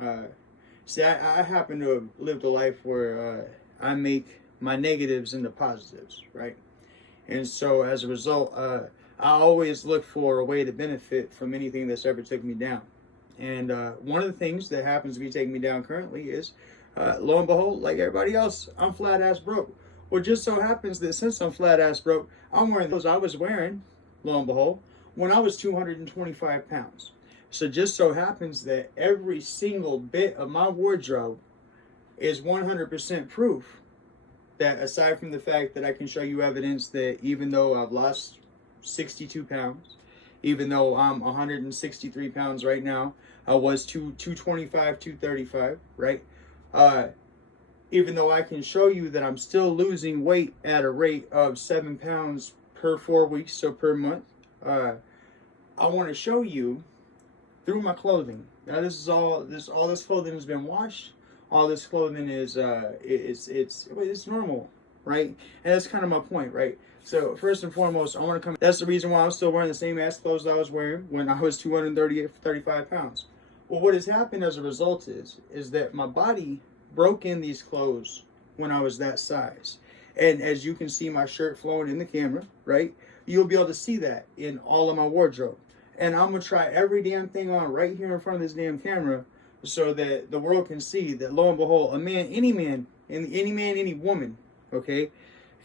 Uh, See, I happen to have lived a life where I make my negatives into positives, right? And so as a result, I always look for a way to benefit from anything that's ever took me down. And one of the things that happens to be taking me down currently is, lo and behold, like everybody else, I'm flat ass broke. Well, just so happens that since I'm flat ass broke, I'm wearing those I was wearing, lo and behold, when I was 225 pounds. So just so happens that every single bit of my wardrobe is 100% proof that, aside from the fact that I can show you evidence that even though I've lost 62 pounds, even though I'm 163 pounds right now, I was 225, 235, right? Even though I can show you that I'm still losing weight at a rate of 7 pounds per 4 weeks, so per month, I want to show you through my clothing. Now this clothing has been washed. All this clothing is it's normal, right? And that's kind of my point, right? So first and foremost, I want to come. That's the reason why I'm still wearing the same ass clothes I was wearing when I was 35 pounds. Well, what has happened as a result is that my body broke in these clothes when I was that size. And as you can see my shirt flowing in the camera, right? You'll be able to see that in all of my wardrobe. And I'm going to try every damn thing on right here in front of this damn camera so that the world can see that, lo and behold, any woman, okay,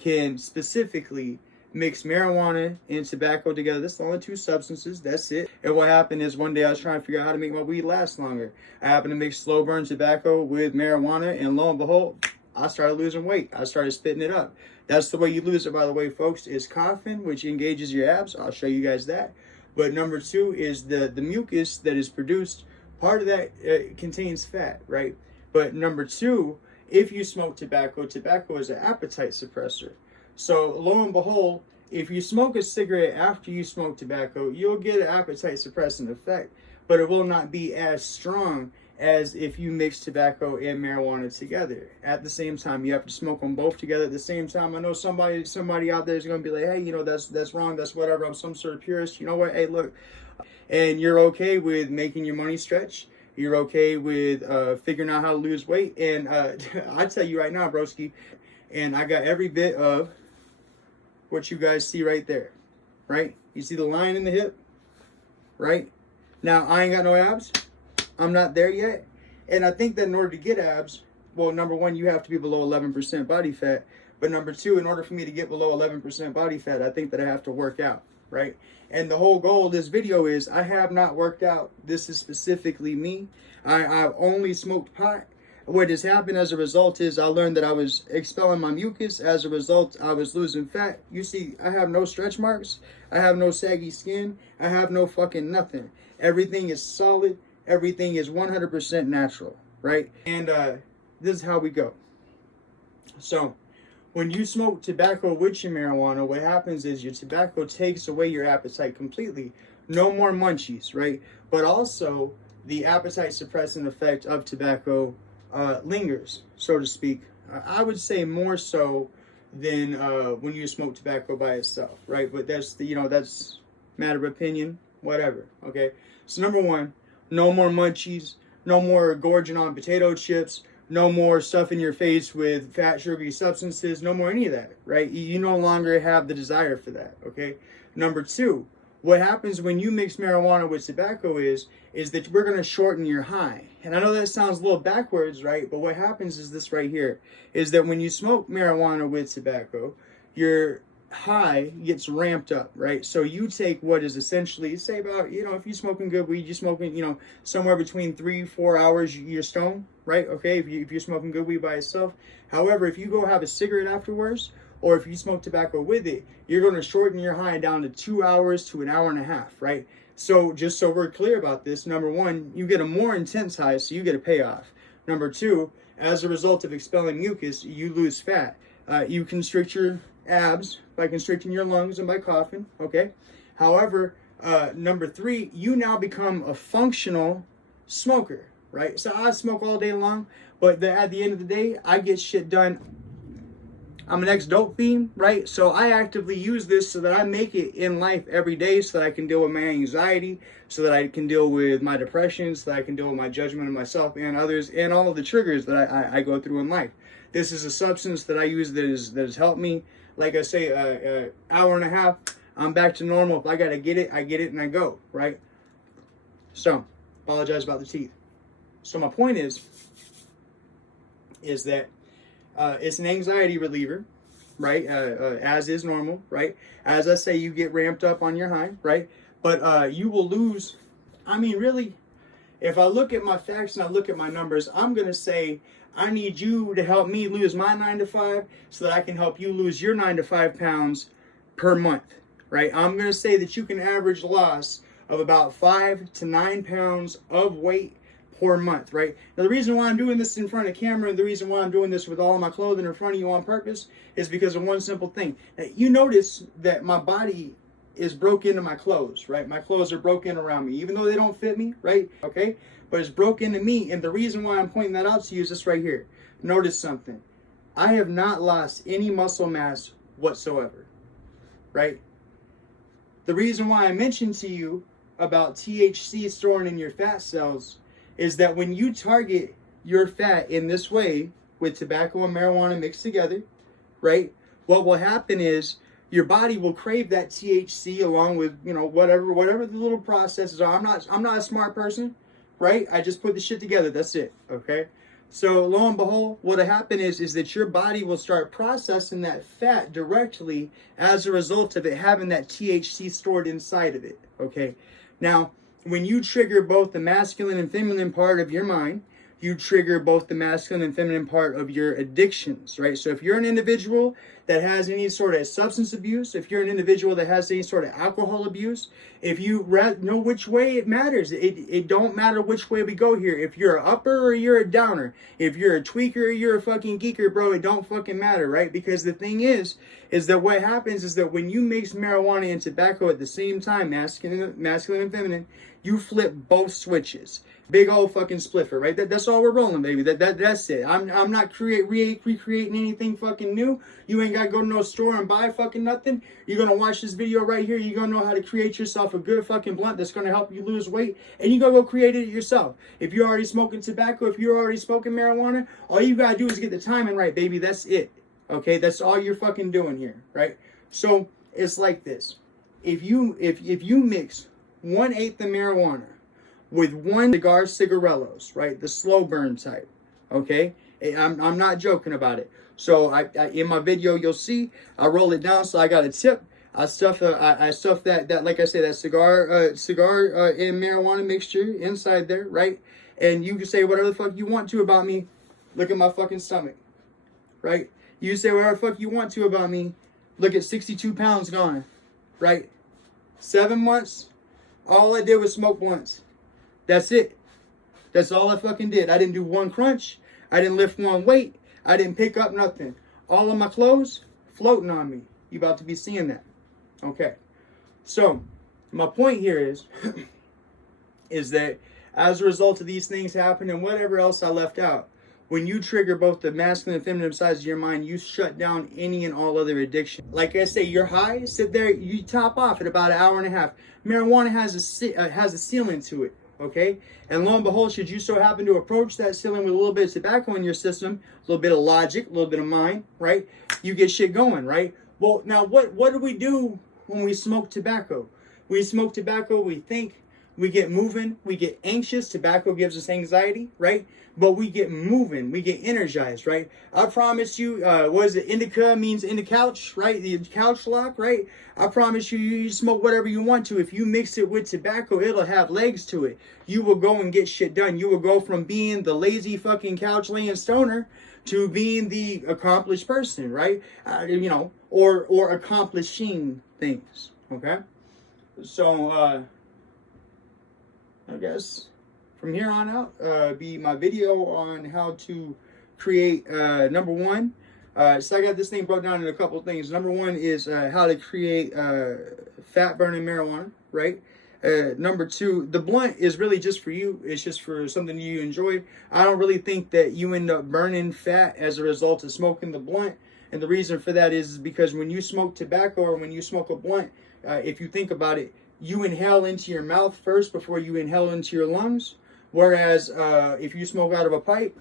can specifically mix marijuana and tobacco together. That's the only two substances. That's it. And what happened is one day I was trying to figure out how to make my weed last longer. I happened to mix slow burn tobacco with marijuana, and lo and behold, I started losing weight. I started spitting it up. That's the way you lose it, by the way, folks, is coughing, which engages your abs. I'll show you guys that. But number two is the mucus that is produced. Part of that contains fat, right? But number two, if you smoke tobacco, tobacco is an appetite suppressor. So lo and behold, if you smoke a cigarette after you smoke tobacco, you'll get an appetite suppressant effect, but it will not be as strong as if you mix tobacco and marijuana together at the same time. You have to smoke them both together at the same time. I know somebody out there is going to be like, hey, that's wrong, that's whatever, I'm some sort of purist. You know what? Hey, look, and you're okay with making your money stretch. You're okay with figuring out how to lose weight. And I tell you right now, broski, and I got every bit of what you guys see right there, right? You see the line in the hip, right? Now, I ain't got no abs. I'm not there yet. And I think that in order to get abs, well, number one, you have to be below 11% body fat. But number two, in order for me to get below 11% body fat, I think that I have to work out, right? And the whole goal of this video is I have not worked out. This is specifically me. I've only smoked pot. What has happened as a result is I learned that I was expelling my mucus. As a result, I was losing fat. You see, I have no stretch marks. I have no saggy skin. I have no fucking nothing. Everything is solid. Everything is 100% natural, right? And this is how we go. So when you smoke tobacco with your marijuana, what happens is your tobacco takes away your appetite completely. No more munchies, right? But also the appetite suppressant effect of tobacco lingers, so to speak. I would say more so than when you smoke tobacco by itself, right? But that's that's matter of opinion, whatever. Okay. So number one, no more munchies, no more gorging on potato chips, no more stuff in your face with fat, sugary substances, no more any of that, right? You no longer have the desire for that, okay? Number two, what happens when you mix marijuana with tobacco is that we're going to shorten your high. And I know that sounds a little backwards, right? But what happens is this right here, is that when you smoke marijuana with tobacco, your high gets ramped up, right? So you take what is essentially, say about, if you're smoking good weed, you're smoking, somewhere between 3-4 hours, you're stoned, right? Okay, if you're smoking good weed by itself. However, if you go have a cigarette afterwards, or if you smoke tobacco with it, you're going to shorten your high down to 2 hours to an hour and a half, right? So just so we're clear about this, number one, you get a more intense high, so you get a payoff. Number two, as a result of expelling mucus, you lose fat. You constrict your abs by constricting your lungs and by coughing, okay? However, number three, you now become a functional smoker, right? So I smoke all day long, but at the end of the day, I get shit done I'm an ex-dope fiend, right? So I actively use this so that I make it in life every day so that I can deal with my anxiety, so that I can deal with my depression, so that I can deal with my judgment of myself and others, and all of the triggers that I go through in life. This is a substance that I use that has helped me. Like I say, hour and a half, I'm back to normal. If I got to get it, I get it and I go, right? So, apologize about the teeth. So my point is that it's an anxiety reliever, right? As is normal, right? As I say, you get ramped up on your high, right? But you will lose. I mean, really, if I look at my facts and I look at my numbers, I'm going to say I need you to help me lose my 9 to 5 so that I can help you lose your 9 to 5 pounds per month, right? I'm going to say that you can average loss of about 5 to 9 pounds of weight per month, right? Now, the reason why I'm doing this in front of camera and the reason why I'm doing this with all of my clothing in front of you on purpose is because of one simple thing. Now, you notice that my body is broke into my clothes, right? My clothes are broken around me, even though they don't fit me, right? Okay? But it's broken into me, and the reason why I'm pointing that out to you is this right here. Notice something. I have not lost any muscle mass whatsoever, right? The reason why I mentioned to you about THC storing in your fat cells is that when you target your fat in this way with tobacco and marijuana mixed together, right? What will happen is your body will crave that THC along with, you know, whatever the little processes are. I'm not a smart person, right? I just put the shit together. That's it. Okay. So lo and behold, what'll happen is that your body will start processing that fat directly as a result of it having that THC stored inside of it. Okay. Now, when you trigger both the masculine and feminine part of your mind, you trigger both the masculine and feminine part of your addictions, right? So if you're an individual that has any sort of substance abuse, if you're an individual that has any sort of alcohol abuse, if you know which way it matters, it don't matter which way we go here. If you're an upper or you're a downer, if you're a tweaker or you're a fucking geeker, bro, it don't fucking matter, right? Because the thing is that what happens is that when you mix marijuana and tobacco at the same time, masculine and feminine, you flip both switches. Big old fucking spliffer, right? That's all we're rolling, baby. That's it. I'm not recreating anything fucking new. You ain't gotta go to no store and buy fucking nothing. You're gonna watch this video right here. You're gonna know how to create yourself a good fucking blunt that's gonna help you lose weight, and you gonna go create it yourself. If you're already smoking tobacco, if you're already smoking marijuana, all you gotta do is get the timing right, baby. That's it. Okay, that's all you're fucking doing here, right? So it's like this. If you mix 1/8 of marijuana with 1 cigarellos, right? The slow burn type, okay? I'm not joking about it. So I in my video, you'll see, I roll it down, so I got a tip. I stuff that like I said, that cigar and marijuana mixture inside there, right? And you can say whatever the fuck you want to about me. Look at my fucking stomach, right? You say whatever the fuck you want to about me. Look at 62 pounds gone, right? 7 months, all I did was smoke once. That's it. That's all I fucking did. I didn't do one crunch. I didn't lift one weight. I didn't pick up nothing. All of my clothes floating on me. You about to be seeing that. Okay. So, my point here is that as a result of these things happening and whatever else I left out, when you trigger both the masculine and feminine sides of your mind, you shut down any and all other addiction. Like I say, you're high, sit there, you top off at about 1.5 hours. Marijuana has a ceiling to it. Okay, and lo and behold, should you so happen to approach that ceiling with a little bit of tobacco in your system, a little bit of logic, a little bit of mind, right? You get shit going, right? Well, now what do we do when we smoke tobacco? We smoke tobacco, we think, we get moving, we get anxious. Tobacco gives us anxiety, right? But we get moving, we get energized, right? I promise you, what is it? Indica means in the couch, right? The couch lock, right? I promise you, you smoke whatever you want to. If you mix it with tobacco, it'll have legs to it. You will go and get shit done. You will go from being the lazy fucking couch laying stoner to being the accomplished person, right? You know, or accomplishing things, okay? So, I guess from here on out, be my video on how to create, number one. So I got this thing broke down in a couple of things. Number one is how to create fat burning marijuana, right? Number two, the blunt is really just for you. It's just for something you enjoy. I don't really think that you end up burning fat as a result of smoking the blunt. And the reason for that is because when you smoke tobacco or when you smoke a blunt, if you think about it, you inhale into your mouth first before you inhale into your lungs. Whereas if you smoke out of a pipe,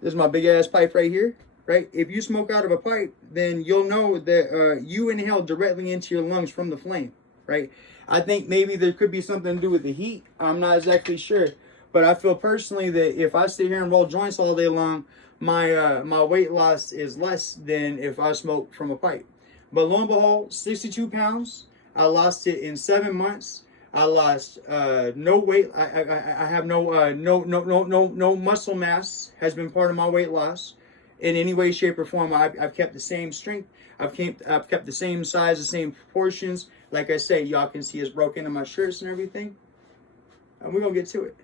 this is my big ass pipe right here, right? If you smoke out of a pipe, then you'll know that you inhale directly into your lungs from the flame, right? I think maybe there could be something to do with the heat. I'm not exactly sure. But I feel personally that if I sit here and roll joints all day long, my weight loss is less than if I smoke from a pipe. But lo and behold, 62 pounds. I lost it in 7 months. I lost no weight. I have no muscle mass has been part of my weight loss in any way, shape, or form. I've kept the same strength. I've kept the same size, the same proportions. Like I say, y'all can see it's broken in my shirts and everything. And we're gonna get to it.